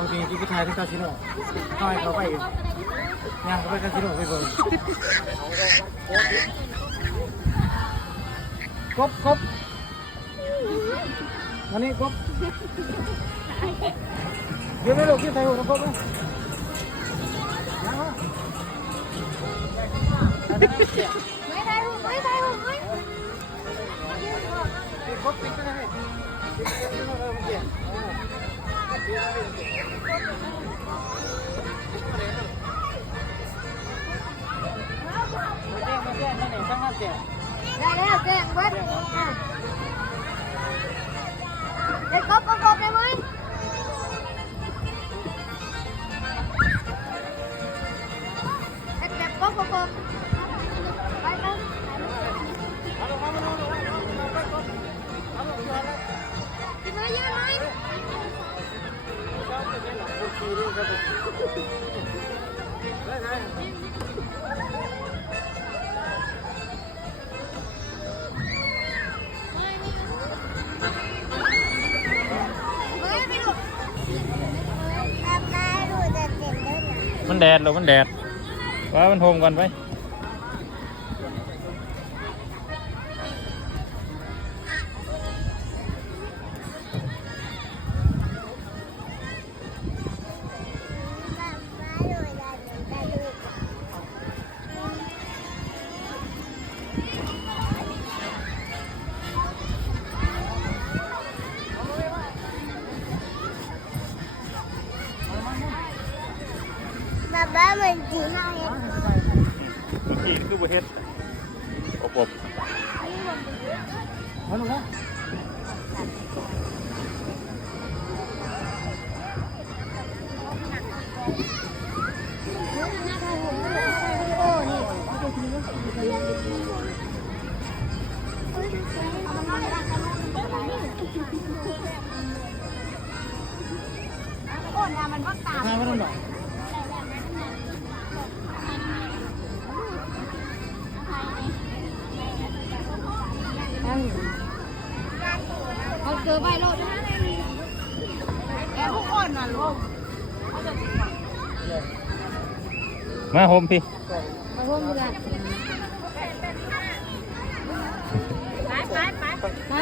เอาจริงที่ไทยที่คาสิโนเข้าไปเขาไปย่างเขาไปคาสิโนไปเบิ่งกบอันนี้กบเดี๋ยวไม่ลูกที่ไทยหัวกบนะไม่ได้หูไม่ได้หูไม่กบติ๊กนะเฮ้ยได้แล้วแจ้งเบิดได้กบได้ไหมเจ็บกบไปไปกินน้อยเยอะน้อยมันแดดหรอมันแดดว่ามันโฮมกันไปบ้ามันจีน่าเห็น ขี่คือประเทศอบมาลูกนะโอ้น้ำมันก็ตาม ทางไม่ต้องดอกเขาเจอใบโลดแกพวกอ่อนน่ะลูก มาโฮมพี่ มาร่วมกันไป